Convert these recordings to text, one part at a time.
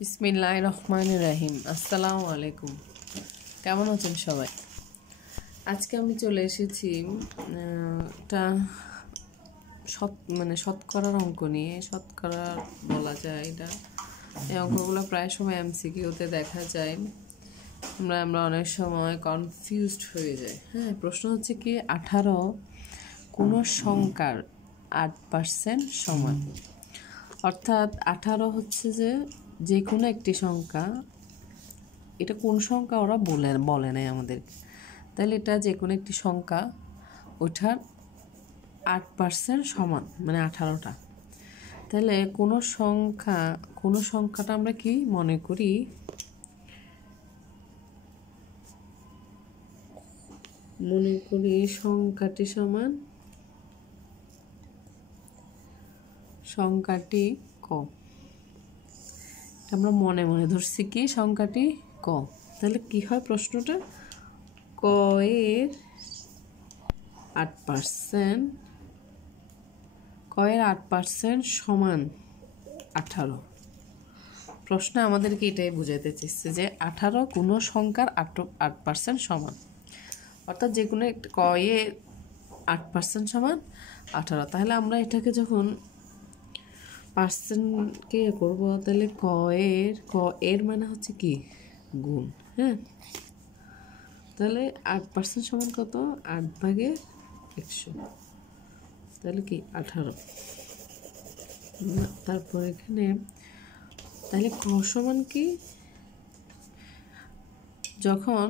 বিসমিল্লাহির রহমানির রহিম। আসসালামু আলাইকুম। কেমন আছেন সবাই? আজকে আমি চলে এসেছি একটা শতকরার অঙ্ক নিয়ে। শতকরা বলা যায় এটা। এই অঙ্কগুলো প্রায় সময় এমসিকিউতে দেখা যায়। আমরা অনেক সময় কনফিউজড হয়ে যাই। হ্যাঁ, প্রশ্ন হচ্ছে কি 18 কোনো সংখ্যার 8% সমান। অর্থাৎ 18 হচ্ছে যে কোনো একটি সংখ্যা, এটা কোন সংখ্যা ওরা বলে নাই আমাদের। তাহলে এটা যে কোনো একটি সংখ্যা, ওইটার 8% সমান, মানে 18টা। তাহলে কোনো সংখ্যাটা আমরা কি মনে করি, সংখ্যাটি সমান সংখ্যাটি ক। আমরা মনে মনে ধরছি কি সংখ্যাটি ক। তাহলে কি হয় প্রশ্নটা, ক এর 8% সমান 18। প্রশ্ন আমাদেরকে এটাই বুঝাইতে চাইছে যে 18 কোনো সংখ্যার 8% সমান। অর্থাৎ যে কোনো একটা ক এর 8% সমান 18। তাহলে আমরা এটাকে যখন পার্সেন্টকে করব, তাহলে ক এর মানে হচ্ছে কি গুণ। হ্যাঁ, তাহলে 8% সমান কত? 8/100। তাহলে কি 18। তারপর এখানে তাহলে ক সমান কি, যখন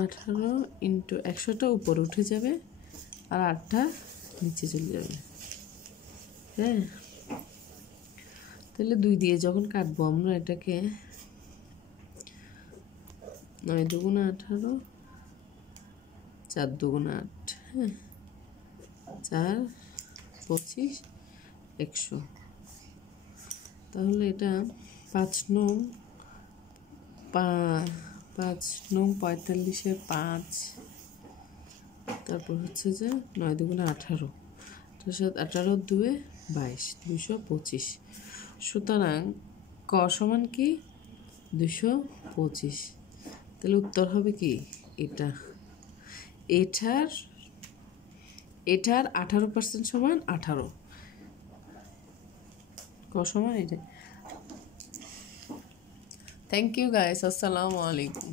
18 × 100টা উপরে উঠে যাবে আর 8টা নিচে চলে যাবে। হ্যাঁ, তাহলে 2 দিয়ে যখন কাটবো আমরা এটাকে, 9 × 2 = 18, 4 × 2 = 8। হ্যাঁ, 4, 25, 100। তাহলে এটা 5 নং 45-এ 5, তারপর হচ্ছে যে 9 × 2 = 18, 18 × 2 = 22, 225। সুতরাং ক সমান কি 225। তাহলে উত্তর হবে কি এটার 18% সমান 18। ক সমান এটা। থ্যাংক ইউ গাইস, আসসালামু আলাইকুম।